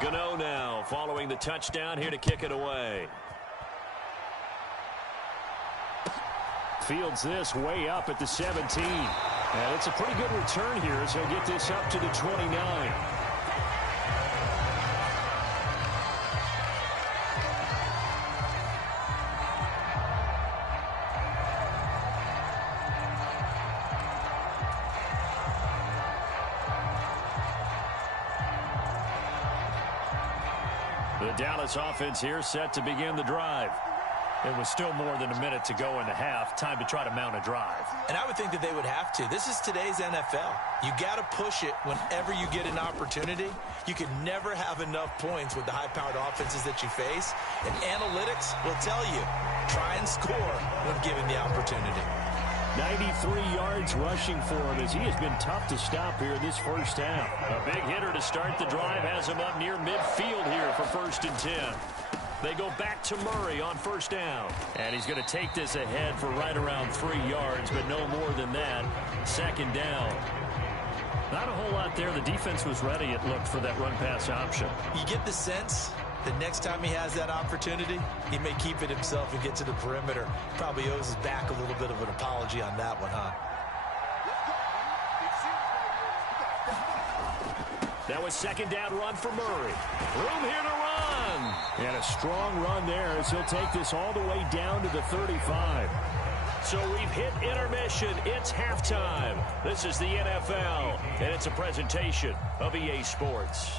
Gano now following the touchdown here to kick it away. Fields this way up at the 17. And it's a pretty good return here as he'll get this up to the 29. The Dallas offense here set to begin the drive. It was still more than a minute to go in the half. Time to try to mount a drive. And I would think that they would have to. This is today's NFL. You got to push it whenever you get an opportunity. You can never have enough points with the high-powered offenses that you face. And analytics will tell you, try and score when given the opportunity. 93 yards rushing for him as he has been tough to stop here this first half. A big hitter to start the drive has him up near midfield here for 1st and 10. They go back to Murray on 1st down. And he's going to take this ahead for right around 3 yards, but no more than that. 2nd down. Not a whole lot there. The defense was ready, it looked, for that run-pass option. You get the sense that next time he has that opportunity, he may keep it himself and get to the perimeter. Probably owes his back a little bit of an apology on that one, huh? That was 2nd down run for Murray. Room here to run. And a strong run there as he'll take this all the way down to the 35. So we've hit intermission. It's halftime. This is the NFL, and it's a presentation of EA Sports.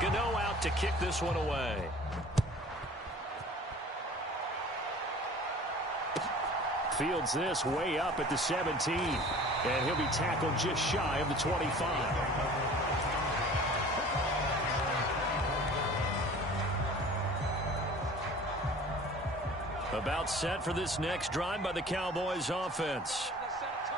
Gano out to kick this one away. Fields this way up at the 17. And he'll be tackled just shy of the 25. About set for this next drive by the Cowboys offense.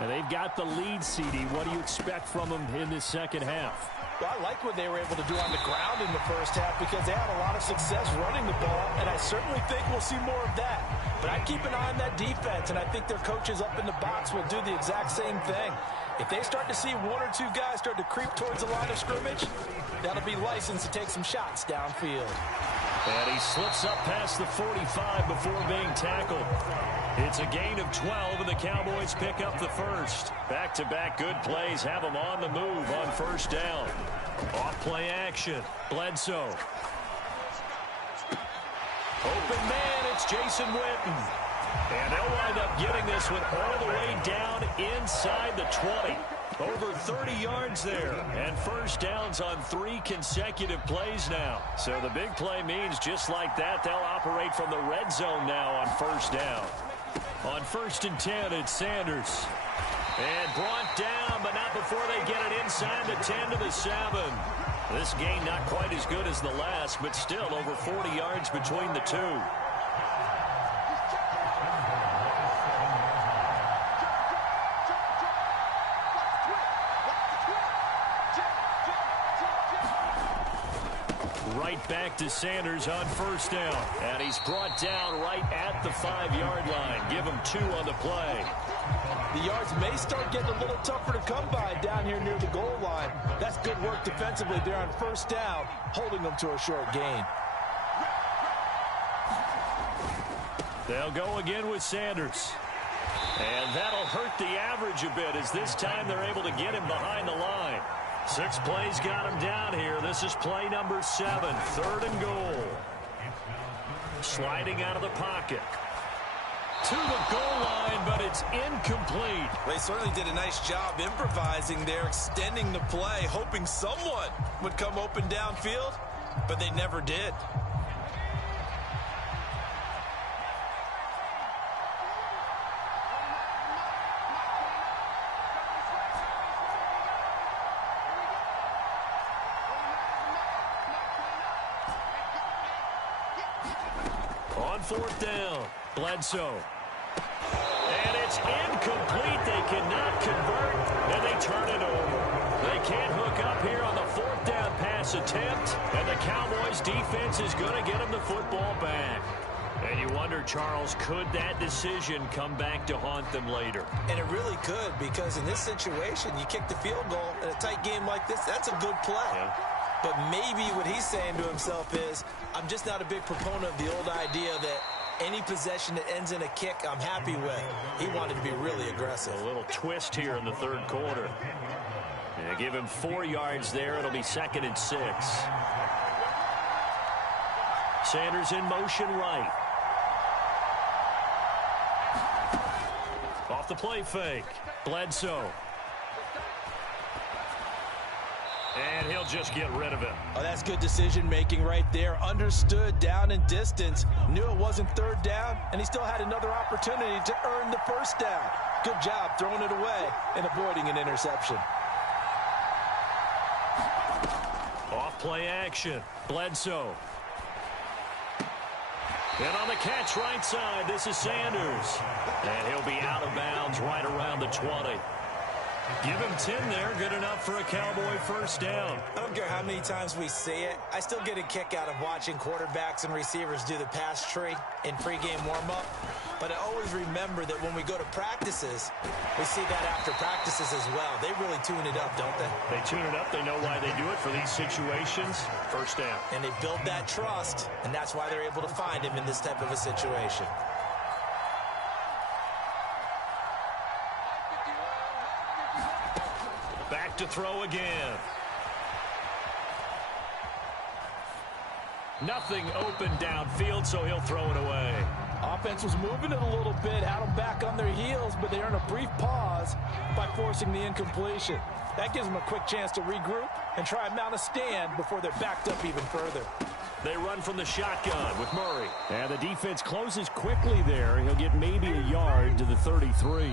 And they've got the lead, CD. What do you expect from them in this second half? Well, I like what they were able to do on the ground in the first half because they had a lot of success running the ball, and I certainly think we'll see more of that. But I keep an eye on that defense, and I think their coaches up in the box will do the exact same thing. If they start to see 1 or 2 guys start to creep towards the line of scrimmage, that'll be licensed to take some shots downfield. And he slips up past the 45 before being tackled. It's a gain of 12, and the Cowboys pick up the first. Back-to-back good plays have them on the move on 1st down. Off-play action. Bledsoe. Open man, it's Jason Witten. And they'll wind up getting this one all the way down inside the 20. Over 30 yards there. And 1st downs on 3 consecutive plays now. So the big play means just like that, they'll operate from the red zone now on 1st down. On 1st and 10, it's Sanders. And brought down, but not before they get it inside the 10 to the 7. This gain not quite as good as the last, but still over 40 yards between the two. Right back to Sanders on 1st down. And he's brought down right at the 5-yard line. Give him 2 on the play. The yards may start getting a little tougher to come by down here near the goal line. That's good work defensively there on 1st down, holding them to a short gain. They'll go again with Sanders. And that'll hurt the average a bit as this time they're able to get him behind the line. 6 plays got him down here. This is play number 7, 3rd and goal. Sliding out of the pocket. To the goal line, but it's incomplete. They certainly did a nice job improvising there, extending the play, hoping someone would come open downfield, but they never did. On 4th down, Bledsoe. And it's incomplete. They cannot convert, and they turn it over. They can't hook up here on the 4th down pass this attempt, and the Cowboys defense is going to get him the football back. And you wonder, Charles, could that decision come back to haunt them later? And it really could, because in this situation, you kick the field goal in a tight game like this, that's a good play. Yeah. But maybe what he's saying to himself is, I'm just not a big proponent of the old idea that any possession that ends in a kick, I'm happy with. He wanted to be really aggressive. A little twist here in the third quarter. And give him 4 yards there. It'll be 2nd and 6. Sanders in motion right. Off the play fake. Bledsoe. And he'll just get rid of him. Oh, that's good decision-making right there. Understood down and distance. Knew it wasn't third down, and he still had another opportunity to earn the first down. Good job throwing it away and avoiding an interception. Off play action. Bledsoe. And on the catch right side, this is Sanders. And he'll be out of bounds right around the 20. Give him 10 there. Good enough for a Cowboy first down. I don't care how many times we say it. I still get a kick out of watching quarterbacks and receivers do the pass tree in pregame warm-up. But I always remember that when we go to practices, we see that after practices as well. They really tune it up, don't they? They tune it up. They know why they do it for these situations. First down. And they build that trust, and that's why they're able to find him in this type of a situation. Back to throw again. Nothing open downfield, so he'll throw it away. Offense was moving it a little bit, had them back on their heels, but they earned a brief pause by forcing the incompletion. That gives them a quick chance to regroup and try and mount a stand before they're backed up even further. They run from the shotgun with Murray. And the defense closes quickly there. He'll get maybe a yard to the 33.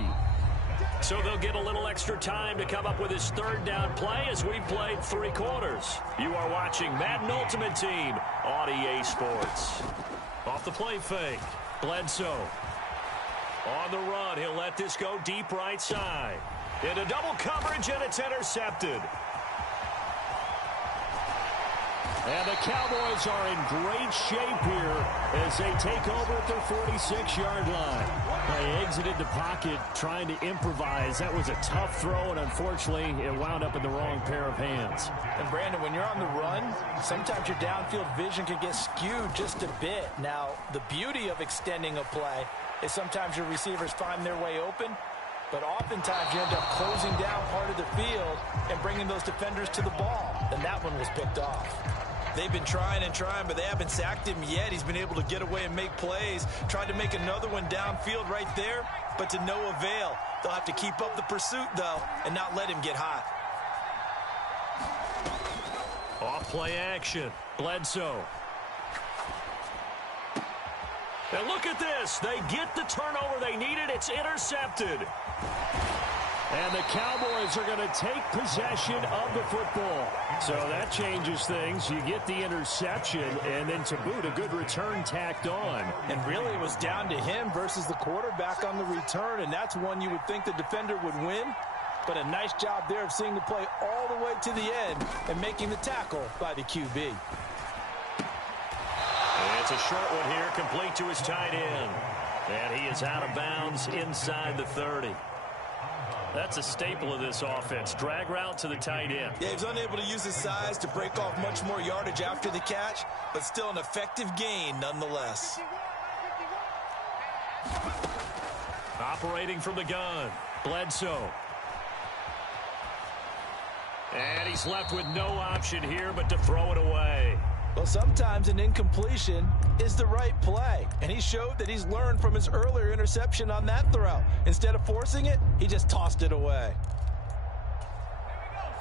So they'll get a little extra time to come up with his third down play as we've played 3 quarters. You are watching Madden Ultimate Team on EA Sports. Off the play fake. Bledsoe. On the run, he'll let this go deep right side. Into double coverage, and it's intercepted. And the Cowboys are in great shape here as they take over at their 46-yard line. They exited the pocket trying to improvise. That was a tough throw, and unfortunately, it wound up in the wrong pair of hands. And, Brandon, when you're on the run, sometimes your downfield vision can get skewed just a bit. Now, the beauty of extending a play is sometimes your receivers find their way open, but oftentimes you end up closing down part of the field and bringing those defenders to the ball. And that one was picked off. They've been trying and trying, but they haven't sacked him yet. He's been able to get away and make plays. Tried to make another one downfield right there, but to no avail. They'll have to keep up the pursuit, though, and not let him get hot. Off play action. Bledsoe. And look at this. They get the turnover they needed. It's intercepted. And the Cowboys are going to take possession of the football. So that changes things. You get the interception, and then to boot, a good return tacked on. And really, it was down to him versus the quarterback on the return, and that's one you would think the defender would win. But a nice job there of seeing the play all the way to the end and making the tackle by the QB. And it's a short one here, complete to his tight end. And he is out of bounds inside the 30. That's a staple of this offense. Drag route to the tight end. Yeah, he's unable to use his size to break off much more yardage after the catch, but still an effective gain nonetheless. Operating from the gun, Bledsoe. And he's left with no option here but to throw it away. Well, sometimes an incompletion is the right play, and he showed that he's learned from his earlier interception on that throw. Instead of forcing it, he just tossed it away.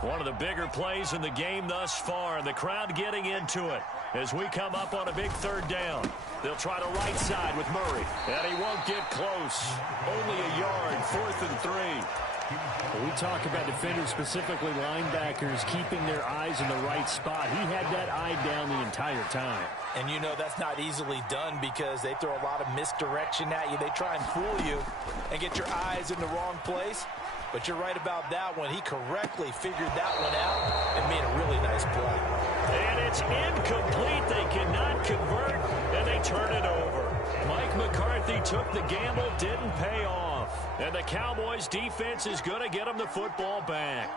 One of the bigger plays in the game thus far, and the crowd getting into it as we come up on a big third down. They'll try the right side with Murray, and he won't get close. Only a yard, 4th and 3. When we talk about defenders, specifically linebackers, keeping their eyes in the right spot. He had that eye down the entire time. And you know that's not easily done because they throw a lot of misdirection at you. They try and fool you and get your eyes in the wrong place. But you're right about that one. He correctly figured that one out and made a really nice play. And it's incomplete. They cannot convert, and they turn it over. Mike McCarthy took the gamble, didn't pay off. And the Cowboys defense is going to get them the football back.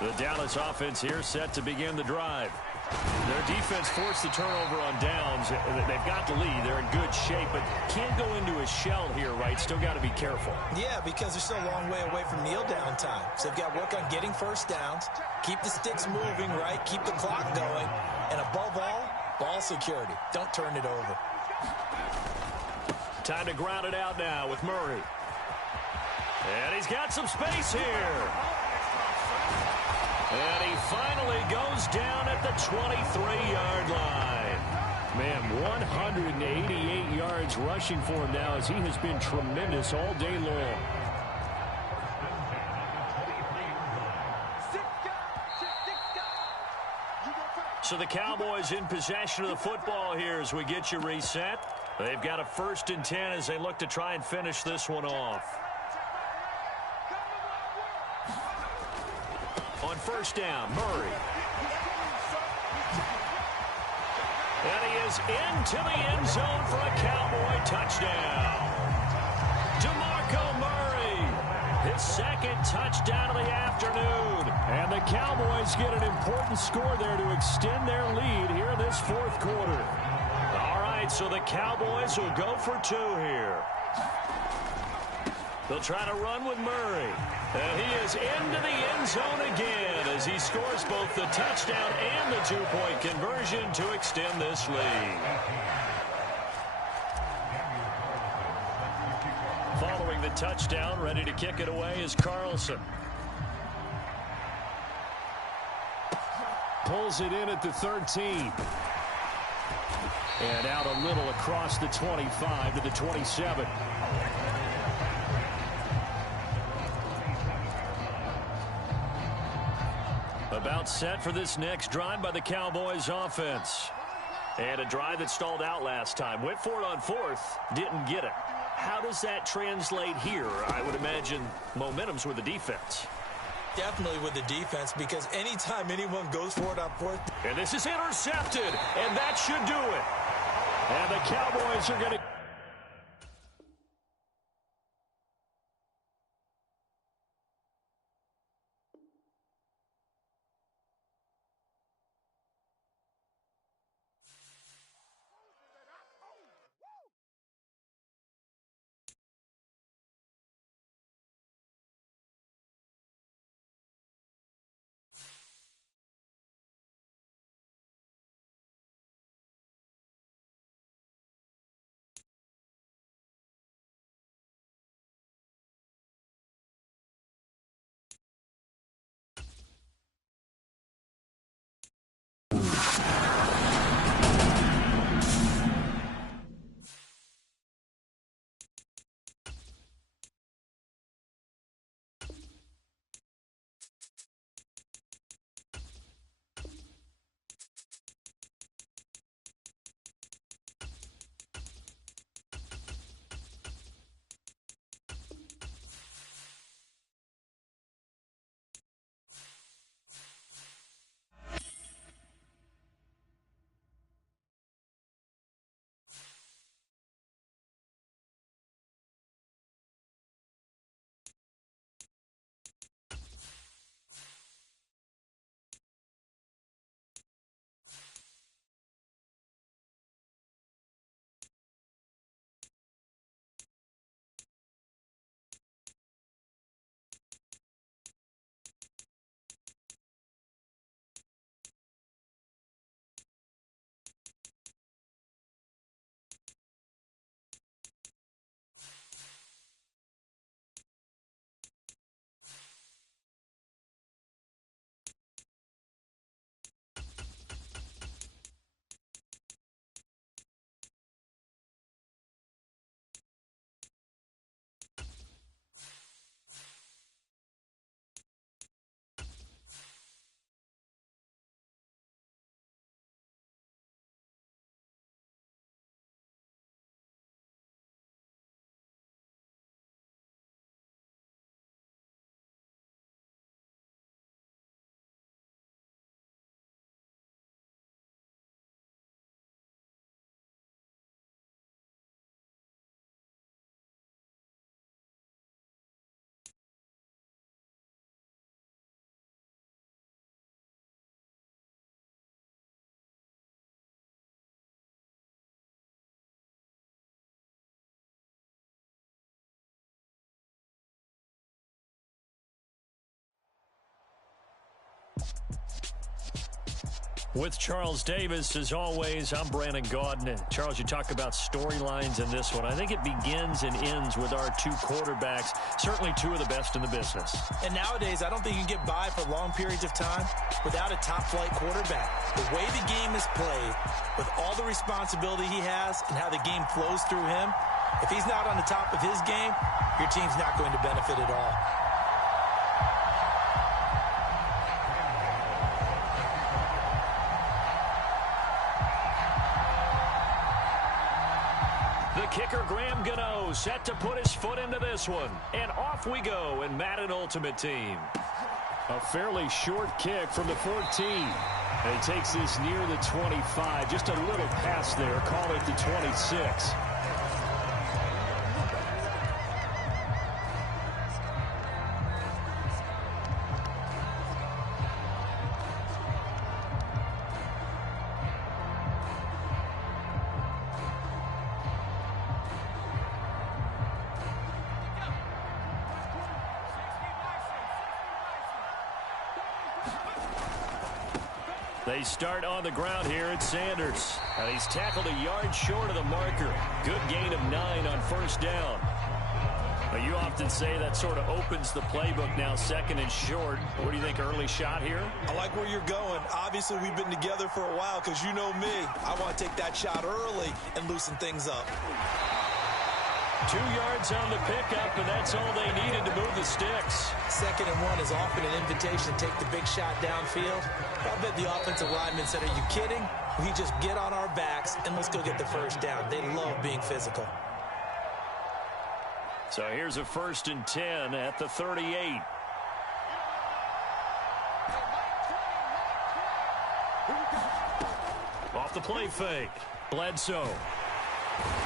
The Dallas offense here set to begin the drive. Their defense forced the turnover on downs. They've got the lead. They're in good shape, but can't go into a shell here, right? Still got to be careful. Yeah, because they're still a long way away from kneel down time. So they've got to work on getting first downs, keep the sticks moving, right? Keep the clock going. And above all, ball security. Don't turn it over. Time to ground it out now with Murray. And he's got some space here. And he finally goes down at the 23-yard line. Man, 188 yards rushing for him now as he has been tremendous all day long. So the Cowboys in possession of the football here as we get you reset. They've got a 1st and 10 as they look to try and finish this one off. On 1st down, Murray. And he is into the end zone for a Cowboy touchdown. DeMarco Murray, his 2nd touchdown of the afternoon. And the Cowboys get an important score there to extend their lead here in this 4th quarter. All right, so the Cowboys will go for 2 here. They'll try to run with Murray. And he is into the end zone again as he scores both the touchdown and the 2-point conversion to extend this lead. Following the touchdown, ready to kick it away is Carlson. Pulls it in at the 13. And out a little across the 25 to the 27. About set for this next drive by the Cowboys offense. And a drive that stalled out last time. Went for it on 4th, didn't get it. How does that translate here? I would imagine momentum's with the defense. Definitely with the defense, because anytime anyone goes for it on 4th. And this is intercepted, and that should do it. And the Cowboys are going to With Charles Davis, as always, I'm Brandon Gaudin. Charles, you talk about storylines in this one. I think it begins and ends with our two quarterbacks, certainly two of the best in the business. And nowadays, I don't think you can get by for long periods of time without a top-flight quarterback. The way the game is played, with all the responsibility he has and how the game flows through him, if he's not on the top of his game, your team's not going to benefit at all. The kicker, Graham Gano, set to put his foot into this one. And off we go in Madden Ultimate Team. A fairly short kick from the 14. And he takes this near the 25. Just a little pass there. Call it the 26. They start on the ground here at Sanders. And he's tackled a yard short of the marker. Good gain of 9 on first down. But you often say that sort of opens the playbook now, second and short. What do you think, early shot here? I like where you're going. Obviously, we've been together for a while because you know me. I want to take that shot early and loosen things up. 2 yards on the pickup, and that's all they needed to move the sticks. 2nd and 1 is often an invitation to take the big shot downfield. I bet the offensive lineman said, are you kidding? We just get on our backs, and let's go get the first down. They love being physical. So here's a 1st and 10 at the 38. Off the play fake. Bledsoe.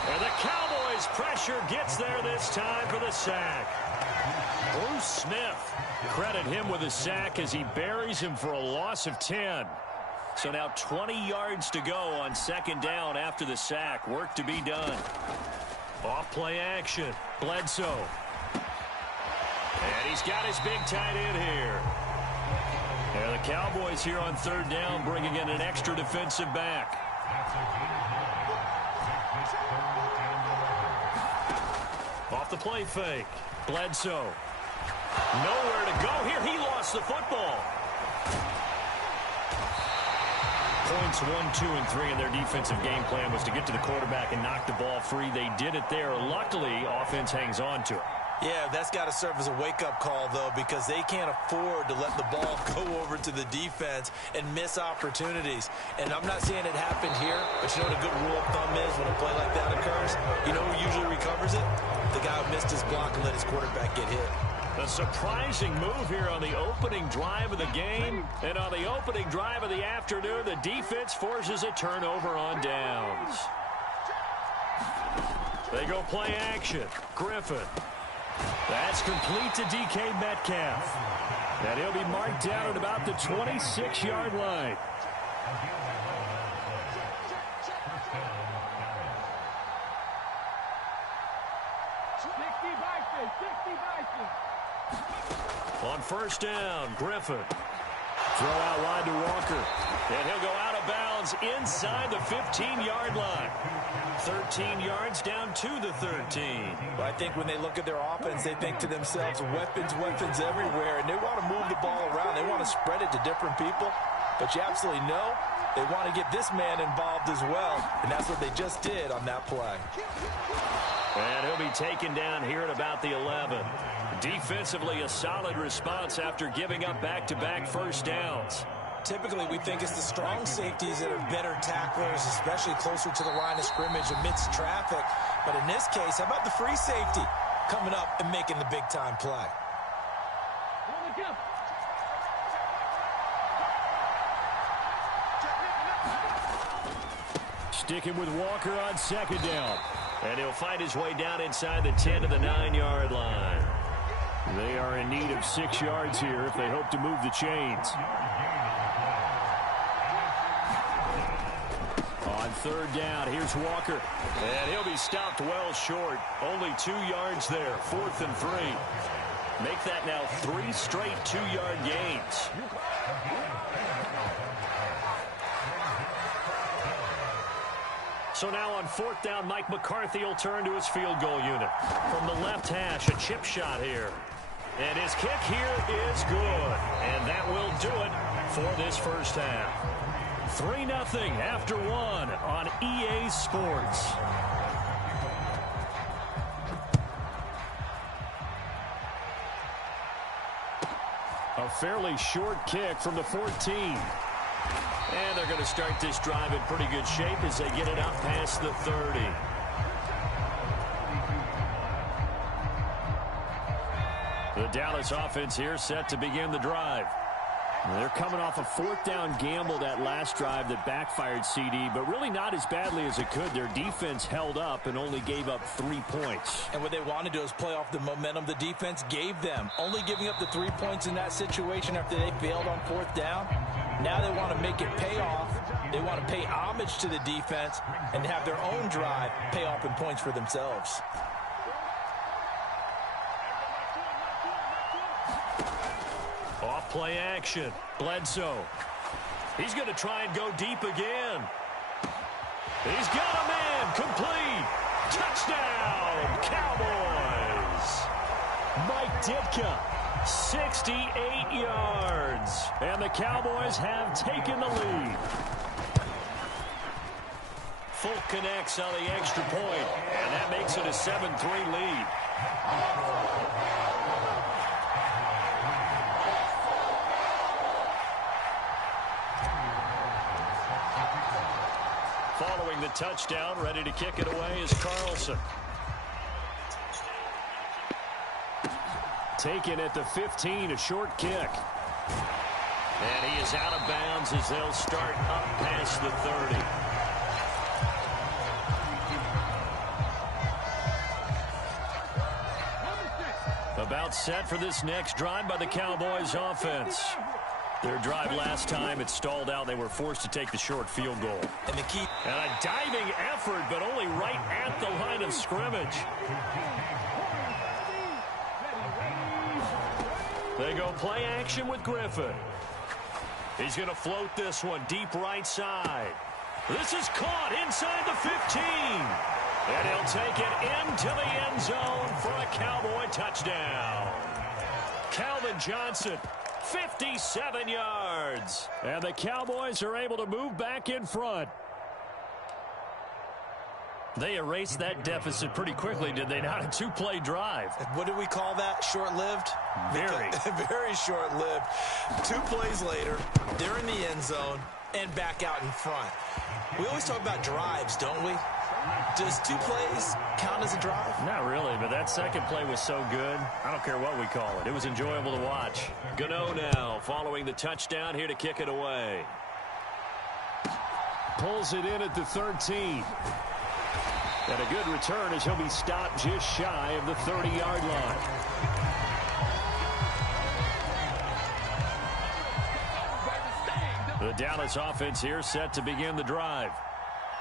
And the Cowboys' pressure gets there this time for the sack. Bruce Smith, credit him with a sack as he buries him for a loss of 10. So now 20 yards to go on 2nd down after the sack. Work to be done. Off play action. Bledsoe. And he's got his big tight end here. And the Cowboys here on 3rd down bringing in an extra defensive back. Off the play fake. Bledsoe. Nowhere to go here. He lost the football. Points 1, 2, and 3 in their defensive game plan was to get to the quarterback and knock the ball free. They did it there. Luckily, offense hangs on to it. Yeah, that's got to serve as a wake-up call, though, because they can't afford to let the ball go over to the defense and miss opportunities. And I'm not saying it happened here, but you know what a good rule of thumb is when a play like that occurs? You know who usually recovers it? The guy who missed his block and let his quarterback get hit. A surprising move here on the opening drive of the game. And on the opening drive of the afternoon, the defense forces a turnover on downs. They go play action. Griffin. That's complete to DK Metcalf. And he'll be marked down at about the 26-yard line. On 1st down, Griffin. Throw out wide to Walker. And he'll go out of bounds inside the 15-yard line. 13 yards down to the 13. But I think when they look at their offense, they think to themselves, weapons everywhere. And they want to move the ball around. They want to spread it to different people. But you absolutely know they want to get this man involved as well. And that's what they just did on that play. And he'll be taken down here at about the 11. Defensively, a solid response after giving up back-to-back first downs. Typically, we think it's the strong safeties that are better tacklers, especially closer to the line of scrimmage amidst traffic. But in this case, how about the free safety coming up and making the big-time play? Sticking with Walker on 2nd down. And he'll fight his way down inside the 10 to the 9-yard line. They are in need of 6 yards here if they hope to move the chains. On 3rd down, here's Walker. And he'll be stopped well short. Only 2 yards there, 4th and 3. Make that now 3 straight 2-yard gains. So now on 4th down, Mike McCarthy will turn to his field goal unit. From the left hash, a chip shot here. And his kick here is good. And that will do it for this first half. 3-0 after 1 on EA Sports. A fairly short kick from the 14. And they're going to start this drive in pretty good shape as they get it out past the 30. The Dallas offense here set to begin the drive. They're coming off a 4th down gamble that last drive that backfired, CD, but really not as badly as it could. Their defense held up and only gave up 3 points. And what they want to do is play off the momentum the defense gave them. Only giving up the 3 points in that situation after they failed on 4th down. Now they want to make it pay off. They want to pay homage to the defense and have their own drive pay off in points for themselves. Off play action. Bledsoe. He's going to try and go deep again. He's got a man. Complete. Touchdown, Cowboys. Mike Ditka, 68 yards. And the Cowboys have taken the lead. Folk connects on the extra point, and that makes it a 7-3 lead. Following the touchdown, ready to kick it away is Carlson. Taken at the 15, a short kick. And he is out of bounds as they'll start up past the 30. About set for this next drive by the Cowboys offense. Their drive last time, it stalled out. They were forced to take the short field goal. And the key. And a diving effort, but only right at the line of scrimmage. They go play action with Griffin. He's going to float this one deep right side. This is caught inside the 15. And he'll take it into the end zone for a Cowboy touchdown. Calvin Johnson, 57 yards. And the Cowboys are able to move back in front. They erased that deficit pretty quickly, did they not? A 2-play drive. What do we call that? Short-lived? Very. Very short-lived. 2 plays later, they're in the end zone and back out in front. We always talk about drives, don't we? Does 2 plays count as a drive? Not really, but that second play was so good. I don't care what we call it. It was enjoyable to watch. Gano now following the touchdown here to kick it away. Pulls it in at the 13. And a good return as he'll be stopped just shy of the 30-yard line. The Dallas offense here set to begin the drive.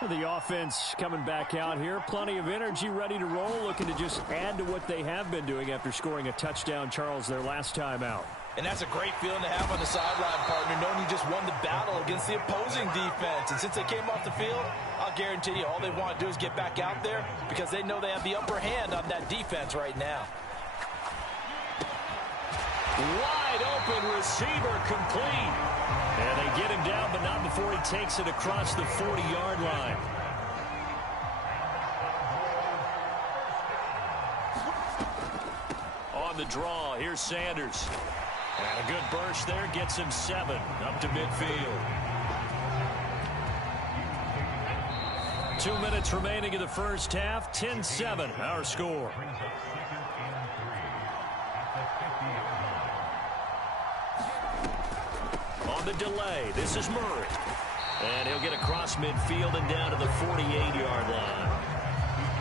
The offense coming back out here. Plenty of energy, ready to roll, looking to just add to what they have been doing after scoring a touchdown, Charles, their last time out. And that's a great feeling to have on the sideline, partner, knowing you just won the battle against the opposing defense. And since they came off the field, I'll guarantee you all they want to do is get back out there because they know they have the upper hand on that defense right now. Wide open receiver complete. And they get him down, but not before he takes it across the 40-yard line. On the draw, here's Sanders. And a good burst there gets him 7 up to midfield. 2 minutes remaining in the first half. 10-7, our score. On the delay, this is Murray. And he'll get across midfield and down to the 48-yard line.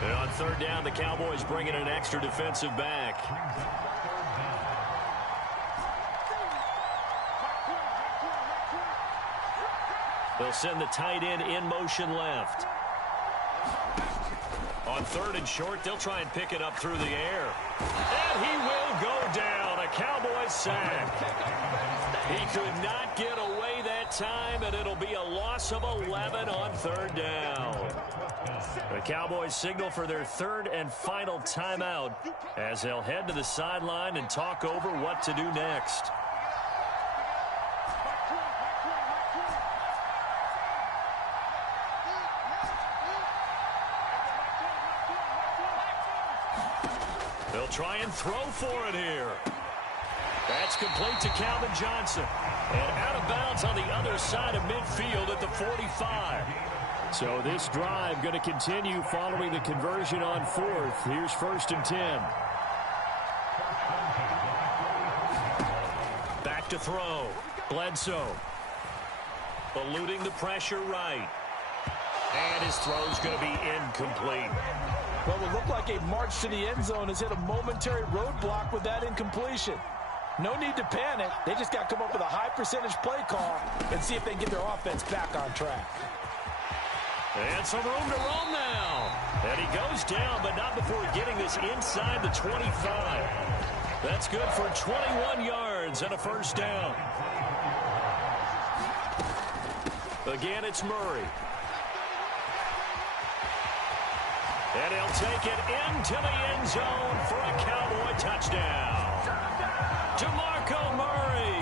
And on 3rd down, the Cowboys bring in an extra defensive back. They'll send the tight end in motion left. On 3rd and short, they'll try and pick it up through the air. And he will go down. A Cowboys sack. He could not get away that time, and it'll be a loss of 11 on third down. The Cowboys signal for their third and final timeout as they'll head to the sideline and talk over what to do next. They'll try and throw for it here. That's complete to Calvin Johnson. And out of bounds on the other side of midfield at the 45. So this drive going to continue following the conversion on fourth. Here's 1st and 10. Back to throw. Bledsoe. Eluding the pressure right. And his throw's going to be incomplete. Well, it looked like a march to the end zone has hit a momentary roadblock with that incompletion. No need to panic. They just got to come up with a high percentage play call and see if they can get their offense back on track. And some room to roam now. And he goes down, but not before getting this inside the 25. That's good for 21 yards and a first down. Again, it's Murray. And he'll take it into the end zone for a Cowboy touchdown. DeMarco Murray,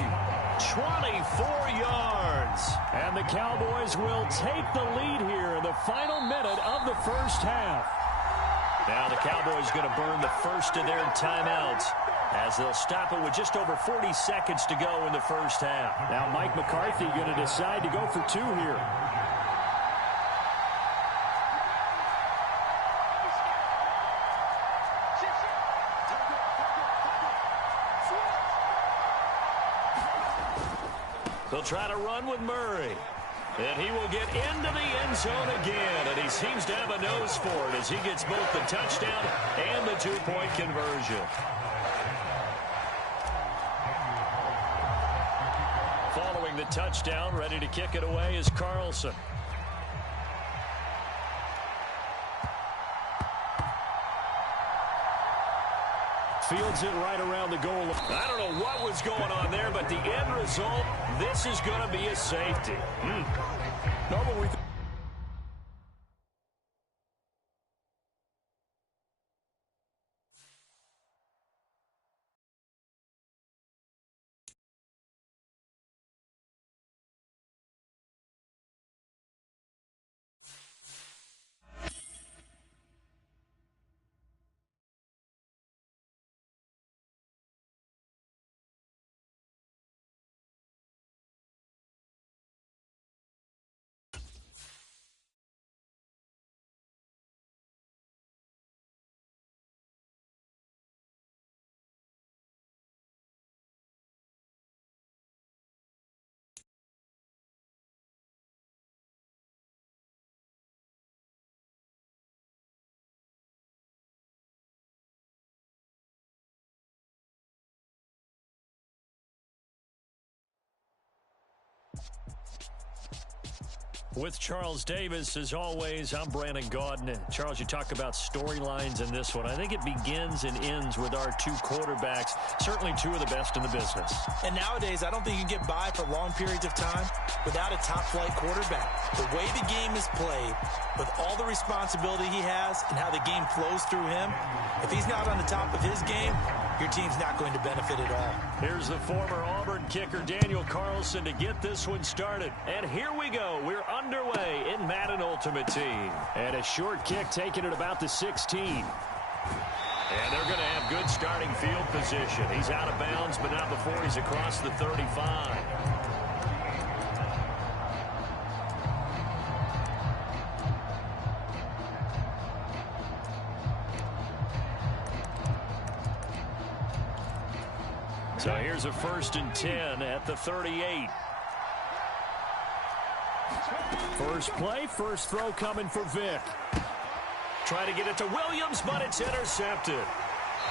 24 yards. And the Cowboys will take the lead here in the final minute of the first half. Now the Cowboys going to burn the first of their timeouts as they'll stop it with just over 40 seconds to go in the first half. Now Mike McCarthy going to decide to go for two here. They'll try to run with Murray. And he will get into the end zone again. And he seems to have a nose for it as he gets both the touchdown and the two-point conversion. Following the touchdown, ready to kick it away is Carlson. Fields it right around the goal. I don't know what was going on there, but the end result, this is going to be a safety. No, but we With Charles Davis, as always, I'm Brandon Gaudin. Charles, you talk about storylines in this one. I think it begins and ends with our two quarterbacks, certainly two of the best in the business. And nowadays, I don't think you can get by for long periods of time without a top-flight quarterback. The way the game is played, with all the responsibility he has and how the game flows through him, if he's not on the top of his game, your team's not going to benefit at all. Here's the former Auburn kicker, Daniel Carlson, to get this one started. And here we go. We're underway in Madden Ultimate Team. And a short kick taken at about the 16. And they're going to have good starting field position. He's out of bounds, but not before he's across the 35. So here's a 1st and 10 at the 38. First play, first throw coming for Vick. Try to get it to Williams, but it's intercepted.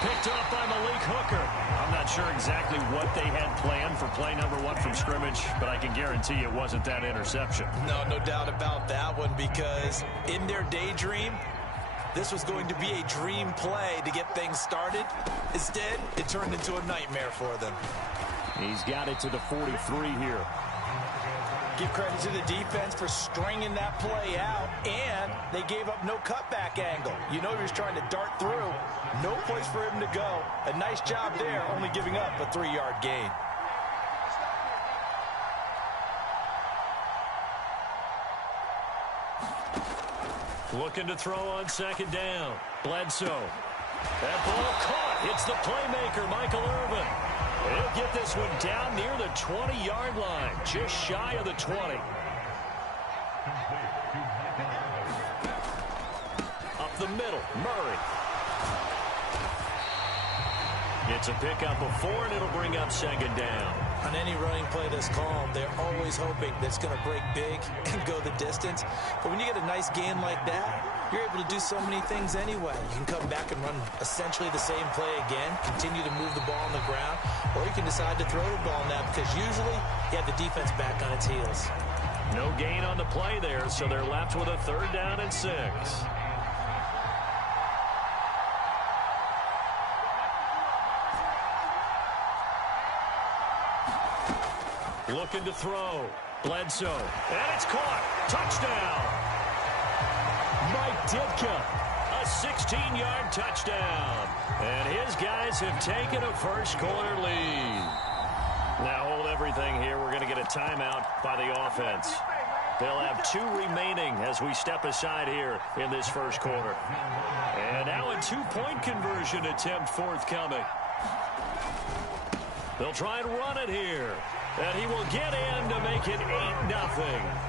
Picked up by Malik Hooker. I'm not sure exactly what they had planned for play number one from scrimmage, but I can guarantee it wasn't that interception. No doubt about that one, because in their daydream, this was going to be a dream play to get things started. Instead, it turned into a nightmare for them. He's got it to the 43 here. Give credit to the defense for stringing that play out, and they gave up no cutback angle. You know he was trying to dart through. No place for him to go. A nice job there, only giving up a 3-yard gain. Looking to throw on second down. Bledsoe. That ball caught. It's the playmaker, Michael Irvin. He'll get this one down near the 20-yard line, just shy of the 20. Up the middle, Murray. It's a pickup of 4, and it'll bring up second down. On any running play that's called, they're always hoping that it's going to break big and go the distance. But when you get a nice gain like that, you're able to do so many things anyway. You can come back and run essentially the same play again, continue to move the ball on the ground, or you can decide to throw the ball now because usually you have the defense back on its heels. No gain on the play there, so they're left with a 3rd down and 6. Looking to throw. Bledsoe. And it's caught. Touchdown. Mike Ditka. A 16-yard touchdown. And his guys have taken a first-quarter lead. Now hold everything here. We're going to get a timeout by the offense. They'll have 2 remaining as we step aside here in this first quarter. And now a 2-point conversion attempt forthcoming. They'll try and run it here. And he will get in to make it 8-0.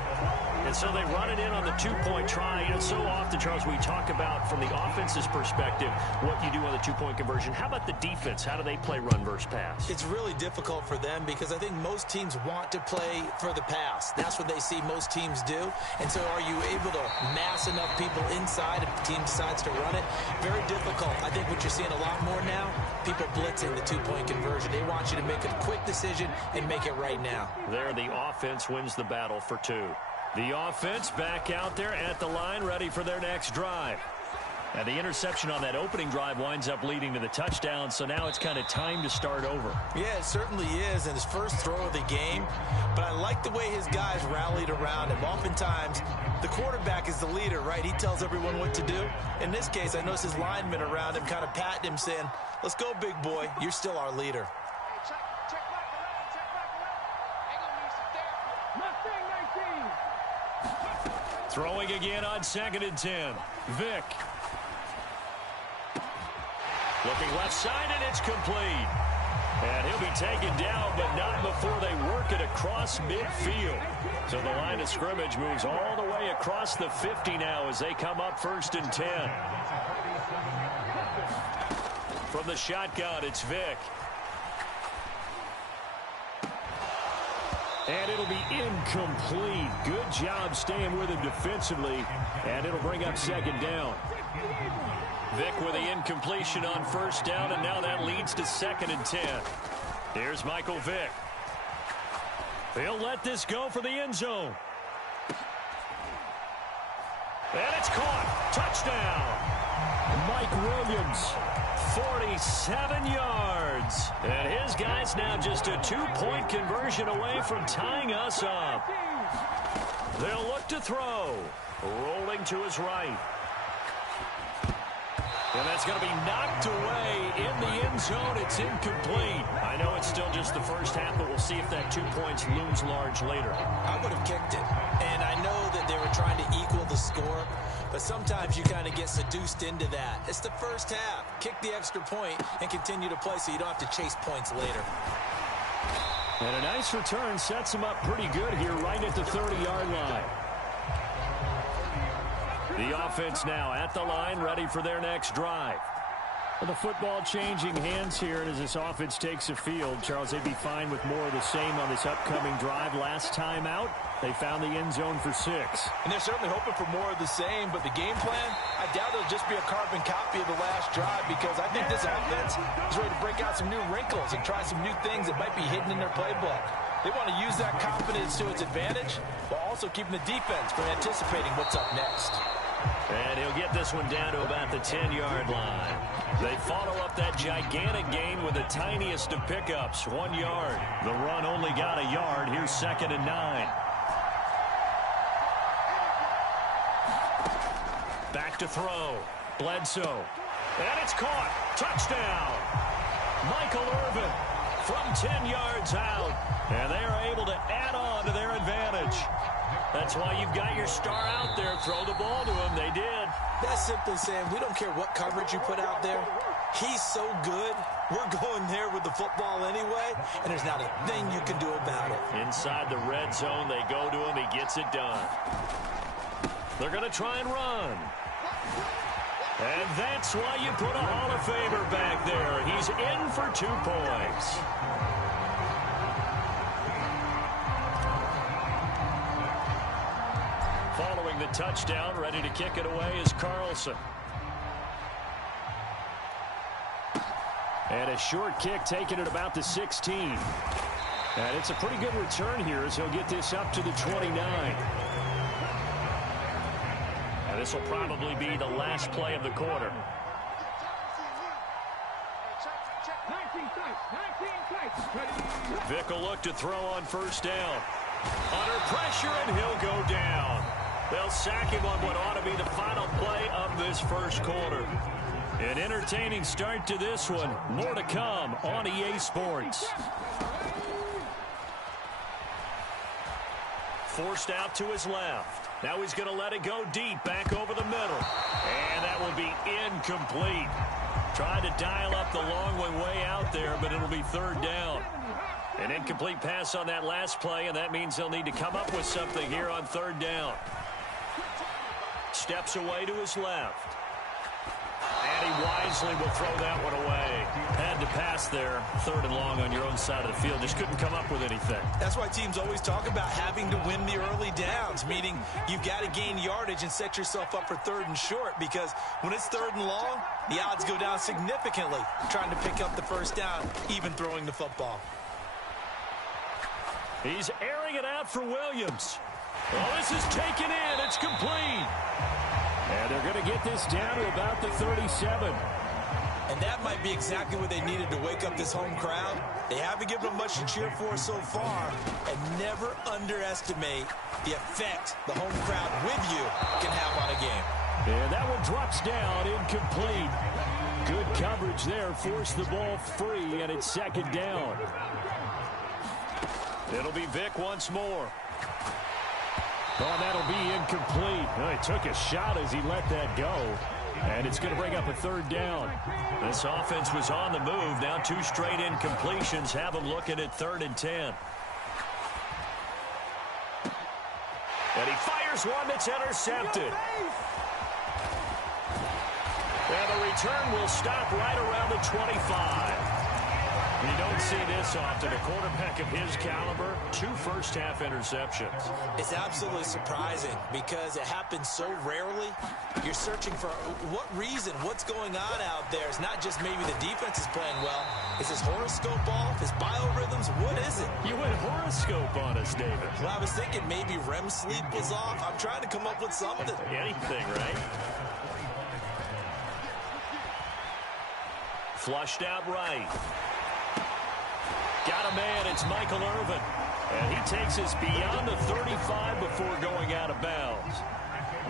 And so they run it in on the 2-point try. And so often, Charles, we talk about from the offense's perspective what you do on the 2-point conversion. How about the defense? How do they play run versus pass? It's really difficult for them because I think most teams want to play for the pass. That's what they see most teams do. And so are you able to mass enough people inside if the team decides to run it? Very difficult. I think what you're seeing a lot more now, people blitzing the 2-point conversion. They want you to make a quick decision and make it right now. There, the offense wins the battle for 2. The offense back out there at the line, ready for their next drive. And the interception on that opening drive winds up leading to the touchdown, so now it's kind of time to start over. Yeah, it certainly is, and his first throw of the game. But I like the way his guys rallied around him. Oftentimes, the quarterback is the leader, right? He tells everyone what to do. In this case, I noticed his linemen around him kind of patting him, saying, "Let's go, big boy. You're still our leader." Throwing again on 2nd and 10. Vick. Looking left side, and it's complete. And he'll be taken down, but not before they work it across midfield. So the line of scrimmage moves all the way across the 50 now as they come up 1st and 10. From the shotgun, it's Vick. And it'll be incomplete. Good job staying with him defensively. And it'll bring up 2nd down. Vick with the incompletion on 1st down, and now that leads to 2nd and 10. Here's Michael Vick. He'll let this go for the end zone. And it's caught. Touchdown. Mike Williams. 47 yards. And his guys now just a 2-point conversion away from tying us up. They'll look to throw. Rolling to his right. And that's going to be knocked away in the end zone. It's incomplete. I know it's still just the first half, but we'll see if that 2 points looms large later. I would have kicked it. And I know that they were trying to equal the score, but sometimes you kind of get seduced into that. It's the first half. Kick the extra point and continue to play so you don't have to chase points later. And a nice return sets them up pretty good here right at the 30-yard line. The offense now at the line, ready for their next drive. Well, the football changing hands here, and as this offense takes the field, Charles, they'd be fine with more of the same on this upcoming drive. Last time out, they found the end zone for 6. And they're certainly hoping for more of the same, but the game plan, I doubt it'll just be a carbon copy of the last drive because I think this offense is ready to break out some new wrinkles and try some new things that might be hidden in their playbook. They want to use that confidence to its advantage while also keeping the defense from anticipating what's up next. And he'll get this one down to about the 10-yard line. They follow up that gigantic gain with the tiniest of pickups, 1 yard. The run only got a yard. Here's 2nd and 9. Back to throw. Bledsoe. And it's caught. Touchdown. Michael Irvin from 10 yards out. And they are able to add on to their advantage. That's why you've got your star out there. Throw the ball to him. They did. That's simply saying we don't care what coverage you put out there. He's so good. We're going there with the football anyway, and there's not a thing you can do about it. Inside the red zone, they go to him. He gets it done. They're going to try and run. And that's why you put a Hall of Famer back there. He's in for 2 points. Following the touchdown, ready to kick it away is Carlson. And a short kick taken at about the 16. And it's a pretty good return here as he'll get this up to the 29. And this will probably be the last play of the quarter. Vick will look to throw on first down. Under pressure, and he'll go down. They'll sack him on what ought to be the final play of this first quarter. An entertaining start to this one. More to come on EA Sports. Forced out to his left. Now he's going to let it go deep, back over the middle. And that will be incomplete. Trying to dial up the long way out there, but it'll be 3rd down. An incomplete pass on that last play, and that means they'll need to come up with something here on 3rd down. Steps away to his left. And he wisely will throw that one away. Had to pass there. 3rd and long on your own side of the field. Just couldn't come up with anything. That's why teams always talk about having to win the early downs, meaning you've got to gain yardage and set yourself up for 3rd and short, because when it's 3rd and long, the odds go down significantly trying to pick up the first down, even throwing the football. He's airing it out for Williams. Well, this is taken in. It's complete. And they're going to get this down to about the 37. And that might be exactly what they needed to wake up this home crowd. They haven't given them much to cheer for so far. And never underestimate the effect the home crowd with you can have on a game. And that one drops down, incomplete. Good coverage there. Forced the ball free, and it's 2nd down. It'll be Vick once more. Oh, that'll be incomplete. Well, he took a shot as he let that go. And it's going to bring up a 3rd down. This offense was on the move. Now 2 straight incompletions have them looking at 3rd and 10. And he fires one that's intercepted. And the return will stop right around the 25. You don't see this often. A quarterback of his caliber, 2 first-half interceptions. It's absolutely surprising because it happens so rarely. You're searching for what reason, what's going on out there. It's not just maybe the defense is playing well. Is his horoscope off? His biorhythms? What is it? You went horoscope on us, David. Well, I was thinking maybe REM sleep was off. I'm trying to come up with something. Anything, right? Flushed out right. Got a man, it's Michael Irvin. And he takes us beyond the 35 before going out of bounds.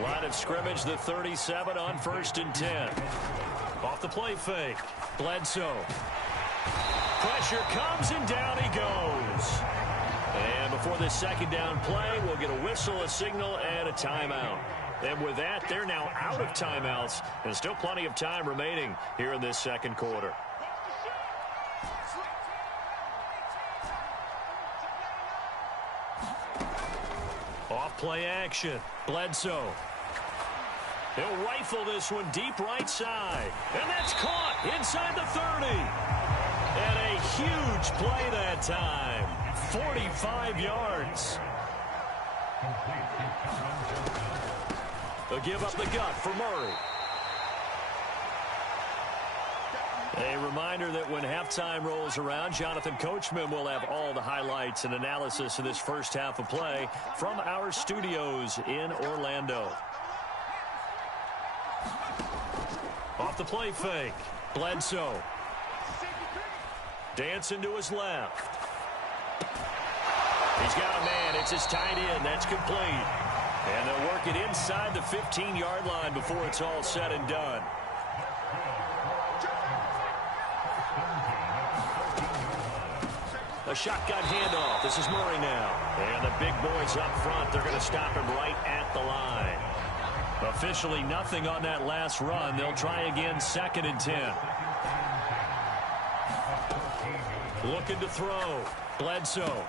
Line of scrimmage, the 37 on 1st and 10. Off the play fake. Bledsoe. Pressure comes and down he goes. And before this 2nd down play, we'll get a whistle, a signal, and a timeout. And with that, they're now out of timeouts. And still plenty of time remaining here in this 2nd quarter. Off-play action. Bledsoe. He'll rifle this one deep right side. And that's caught inside the 30. And a huge play that time. 45 yards. They'll give up the gut for Murray. A reminder that when halftime rolls around, Jonathan Coachman will have all the highlights and analysis of this first half of play from our studios in Orlando. Off the play fake. Bledsoe. Dancing to his left. He's got a man. It's his tight end. That's complete. And they'll work it inside the 15-yard line before it's all said and done. A shotgun handoff. This is Murray now. And the big boys up front, they're going to stop him right at the line. Officially nothing on that last run. They'll try again, 2nd and 10. Looking to throw. Bledsoe.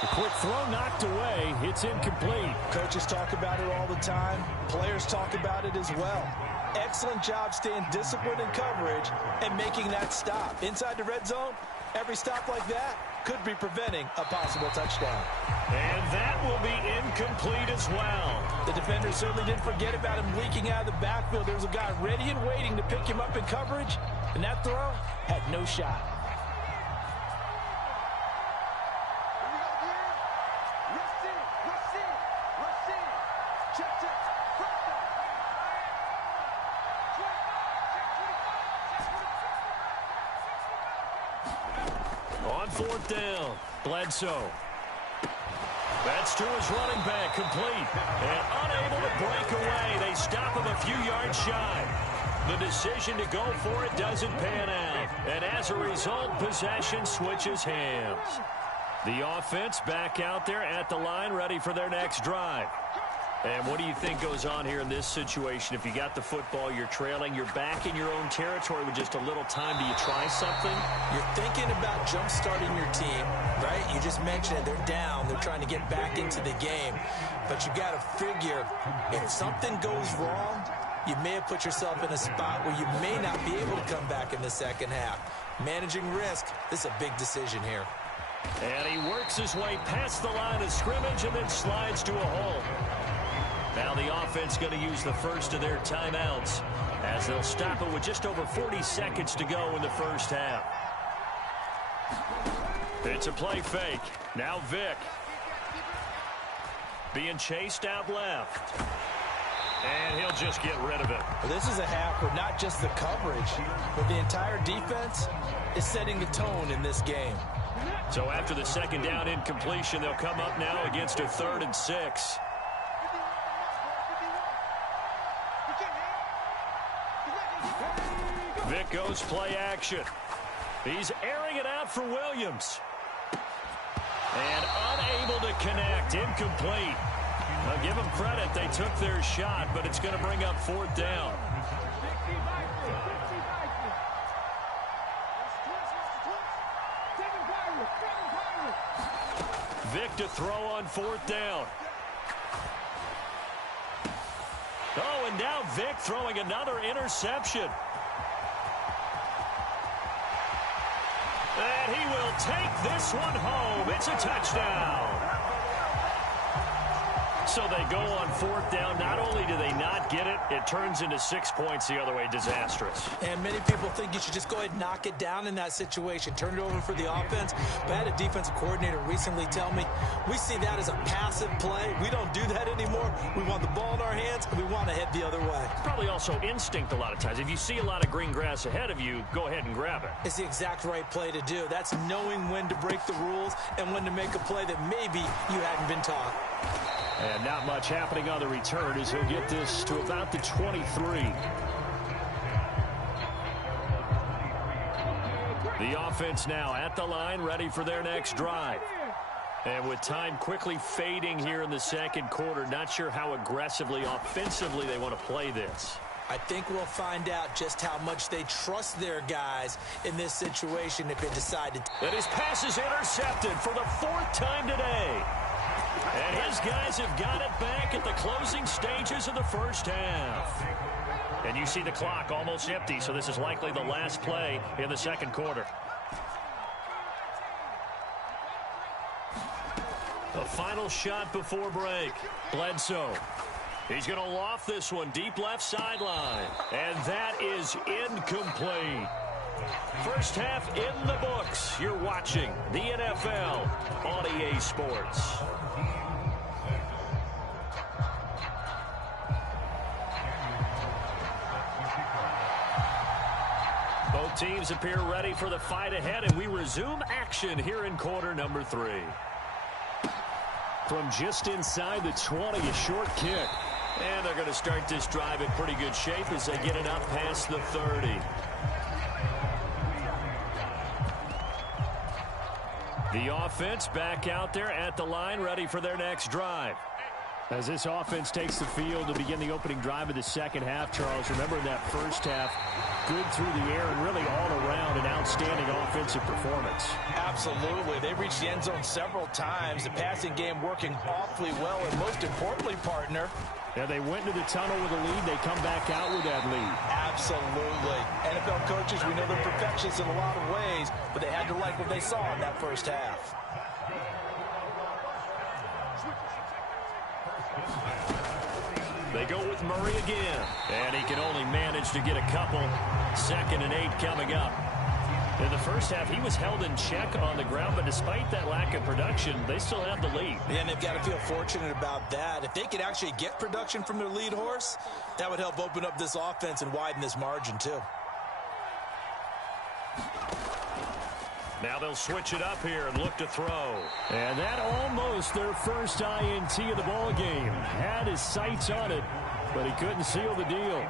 The quick throw knocked away. It's incomplete. Coaches talk about it all the time. Players talk about it as well. Excellent job staying disciplined in coverage and making that stop. Inside the red zone, every stop like that could be preventing a possible touchdown. And that will be incomplete as well. The defender certainly didn't forget about him leaking out of the backfield. There was a guy ready and waiting to pick him up in coverage, and that throw had no shot. On 4th down, Bledsoe. That's to his running back, complete. And unable to break away. They stop him a few yards shy. The decision to go for it doesn't pan out. And as a result, possession switches hands. The offense back out there at the line, ready for their next drive. And what do you think goes on here in this situation? If you got the football, you're trailing, you're back in your own territory with just a little time. Do you try something? You're thinking about jump-starting your team, right? You just mentioned it. They're down. They're trying to get back into the game. But you got to figure, if something goes wrong, you may have put yourself in a spot where you may not be able to come back in the second half. Managing risk, this is a big decision here. And he works his way past the line of scrimmage and then slides to a hole. Now the offense going to use the first of their timeouts as they'll stop it with just over 40 seconds to go in the first half. It's a play fake. Now Vick. Being chased out left. And he'll just get rid of it. Well, this is a half where not just the coverage, but the entire defense is setting the tone in this game. So after the 2nd down incompletion, they'll come up now against a 3rd and 6. Vick goes play action. He's airing it out for Williams. And unable to connect. Incomplete. I'll give them credit. They took their shot, but it's going to bring up 4th down. Vick to throw on 4th down. Oh, and now Vick throwing another interception. And he will take this one home. It's a touchdown. So they go on 4th down. Not only do they not get it, it turns into 6 points the other way. Disastrous. And many people think you should just go ahead and knock it down in that situation. Turn it over for the offense. But I had a defensive coordinator recently tell me, we see that as a passive play. We don't do that anymore. We want the ball in our hands, and we want to head the other way. Probably also instinct a lot of times. If you see a lot of green grass ahead of you, go ahead and grab it. It's the exact right play to do. That's knowing when to break the rules and when to make a play that maybe you hadn't been taught. And not much happening on the return as he'll get this to about the 23. The offense now at the line, ready for their next drive. And with time quickly fading here in the 2nd quarter, not sure how aggressively, offensively they want to play this. I think we'll find out just how much they trust their guys in this situation if they decide to. And his pass is intercepted for the 4th time today. And his guys have got it back at the closing stages of the first half. And you see the clock almost empty, so this is likely the last play in the 2nd quarter. The final shot before break. Bledsoe. He's going to loft this one deep left sideline. And that is incomplete. First half in the books. You're watching the NFL on EA Sports. teams appear ready for the fight ahead, and we resume action here in quarter number 3. From just inside the 20, a short kick. And they're going to start this drive in pretty good shape as they get it up past the 30. The offense back out there at the line, ready for their next drive. As this offense takes the field to begin the opening drive of the second half, Charles, remember in that first half, good through the air and really all around an outstanding offensive performance. Absolutely. They reached the end zone several times. The passing game working awfully well, and most importantly, partner, yeah, they went into the tunnel with a lead. They come back out with that lead. Absolutely. NFL coaches, we know they're perfectionists in a lot of ways, but they had to like what they saw in that first half. They go with Murray again, and he can only manage to get a couple. 2nd and 8 coming up. In the first half, he was held in check on the ground, but despite that lack of production, they still have the lead. Yeah, and they've got to feel fortunate about that. If they could actually get production from their lead horse, that would help open up this offense and widen this margin, too. Now they'll switch it up here and look to throw. And that almost their first INT of the ball game. Had his sights on it, but he couldn't seal the deal.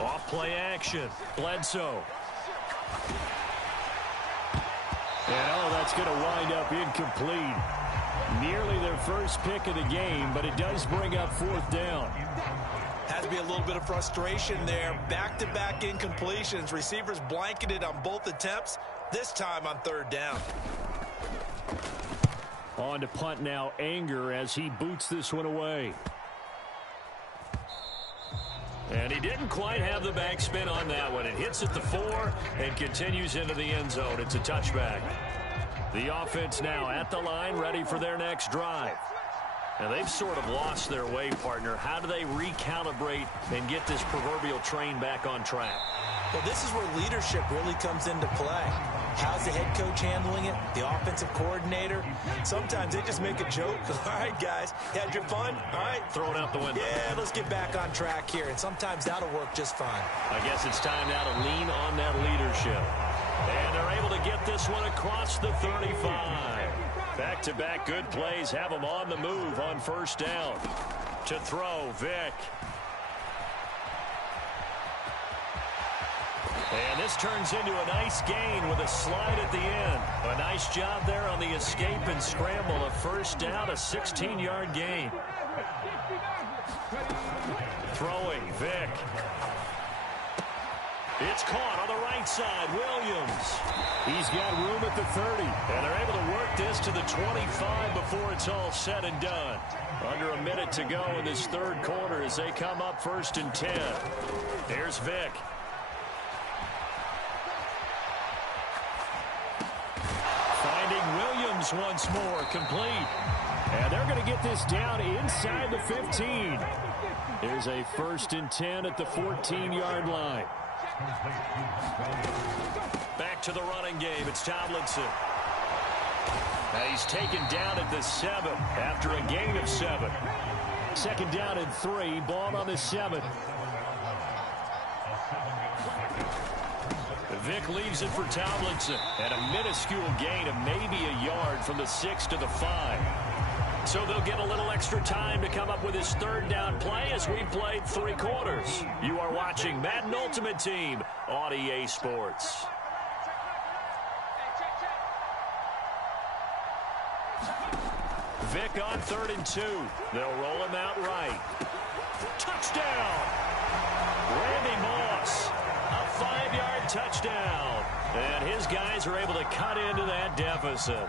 Off play action. Bledsoe. And that's going to wind up incomplete. Nearly their first pick of the game, but it does bring up 4th down. Has to be a little bit of frustration there. Back-to-back incompletions. Receivers blanketed on both attempts, this time on 3rd down. On to punt now, Anger, as he boots this one away. And he didn't quite have the backspin on that one. It hits at the 4 and continues into the end zone. It's a touchback. The offense now at the line, ready for their next drive. Now, they've sort of lost their way, partner. How do they recalibrate and get this proverbial train back on track? Well, this is where leadership really comes into play. How's the head coach handling it? The offensive coordinator? Sometimes they just make a joke. All right, guys, you had your fun? All right. Throw it out the window. Yeah, let's get back on track here. And sometimes that'll work just fine. I guess it's time now to lean on that leadership. And they're able to get this one across the 35. Back-to-back good plays have them on the move on 1st down. To throw, Vick. And this turns into a nice gain with a slide at the end. A nice job there on the escape and scramble. A 1st down, a 16-yard gain. Throwing, Vick. It's caught on the right side. Williams. He's got room at the 30. And they're able to work this to the 25 before it's all said and done. Under a minute to go in this 3rd quarter as they come up 1st and 10. Here's Vick. Finding Williams once more. Complete. And they're going to get this down inside the 15. Here's a 1st and 10 at the 14-yard line. Back to the running game. It's Tomlinson. Now he's taken down at the 7 after a gain of 7. 2nd down and 3. Ball on the 7. Vick leaves it for Tomlinson. And a minuscule gain of maybe a yard from the 6 to the 5. So they'll get a little extra time to come up with his 3rd down play as we played 3 quarters. You are watching Madden Ultimate Team on EA Sports. Vick on 3rd and 2. They'll roll him out right. Touchdown! Randy Moss. A 5-yard touchdown. And his guys are able to cut into that deficit.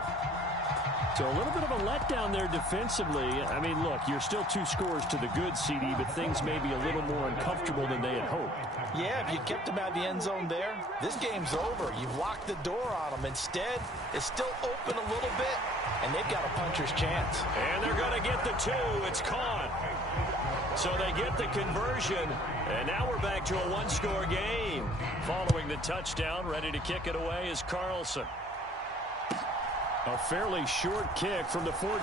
So a little bit of a letdown there defensively. I mean, look, you're still 2 scores to the good, CD, but things may be a little more uncomfortable than they had hoped. Yeah, if you kept them out of the end zone there, this game's over. You've locked the door on them. Instead, it's still open a little bit, and they've got a puncher's chance. And they're going to get the 2. It's caught. So they get the conversion, and now we're back to a 1-score game. Following the touchdown, ready to kick it away is Carlson. A fairly short kick from the 14.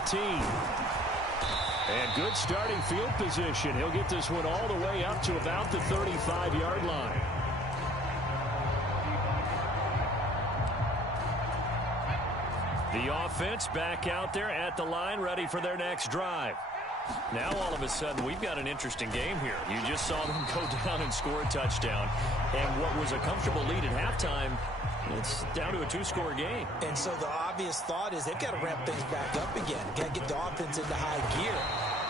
And good starting field position. He'll get this one all the way up to about the 35-yard line. The offense back out there at the line, ready for their next drive. Now, all of a sudden, we've got an interesting game here. You just saw them go down and score a touchdown. And what was a comfortable lead at halftime, it's down to a two-score game. And so the obvious thought is they've got to ramp things back up again. Got to get the offense into high gear.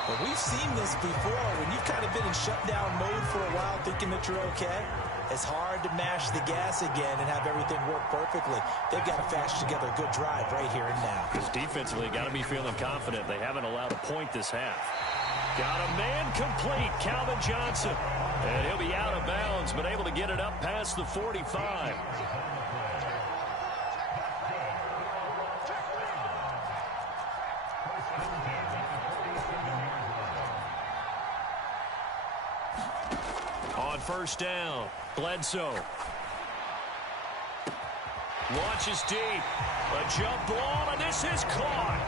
But we've seen this before. When you've kind of been in shutdown mode for a while thinking that you're okay, it's hard to mash the gas again and have everything work perfectly. They've got to fashion together a good drive right here and now. Because defensively, got to be feeling confident. They haven't allowed a point this half. Got a man complete, Calvin Johnson. And he'll be out of bounds, but able to get it up past the 45. On first down, Bledsoe. Launches deep. A jump ball, and this is caught.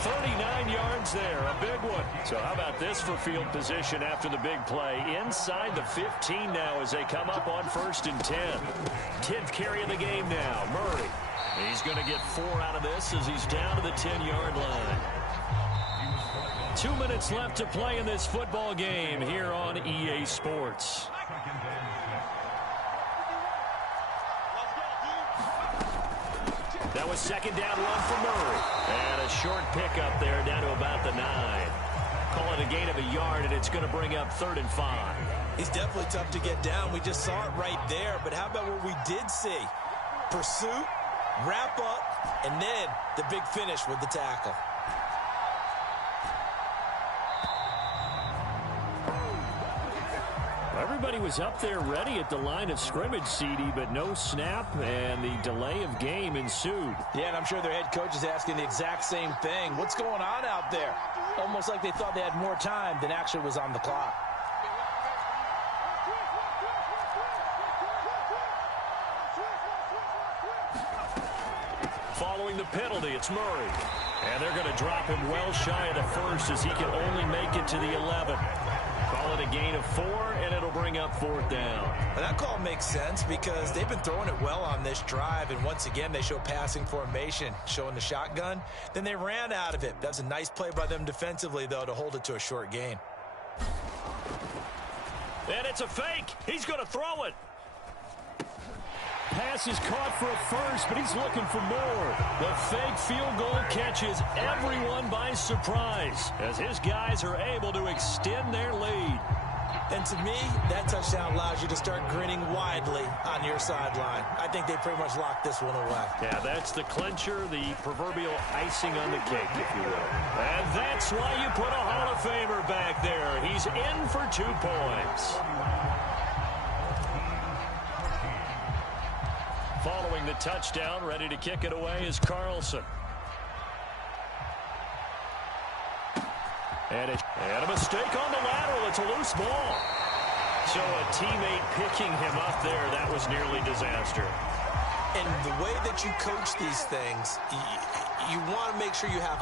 39 yards there, a big one. So how about this for field position after the big play? Inside the 15 now as they come up on 1st and 10. 10th carry of the game now, Murray. He's going to get 4 out of this as he's down to the 10-yard line. 2 minutes left to play in this football game here on EA Sports. That was second down run for Murray. And a short pickup there down to about the 9. Call it a gain of a yard, and it's going to bring up 3rd and 5. He's definitely tough to get down. We just saw it right there. But how about what we did see? Pursuit, wrap up, and then the big finish with the tackle. Everybody was up there ready at the line of scrimmage, CD, but no snap, and the delay of game ensued. Yeah, and I'm sure their head coach is asking the exact same thing. What's going on out there? Almost like they thought they had more time than actually was on the clock. Following the penalty, it's Murray. And they're going to drop him well shy of the 1st as he can only make it to the 11. Call it a gain of 4, and it'll bring up 4th down. Well, that call makes sense because they've been throwing it well on this drive, and once again they show passing formation, showing the shotgun. Then they ran out of it. That's a nice play by them defensively, though, to hold it to a short gain. And it's a fake. He's going to throw it. Pass is caught for a 1st, but he's looking for more. The fake field goal catches everyone by surprise as his guys are able to extend their lead. And to me, that touchdown allows you to start grinning widely on your sideline. I think they pretty much locked this one away. Yeah, that's the clincher, the proverbial icing on the cake, if you will. And that's why you put a Hall of Famer back there. He's in for 2 points. Following the touchdown, ready to kick it away is Carlson. And a mistake on the lateral. It's a loose ball. So a teammate picking him up there, that was nearly disaster. And the way that you coach these things, you want to make sure you have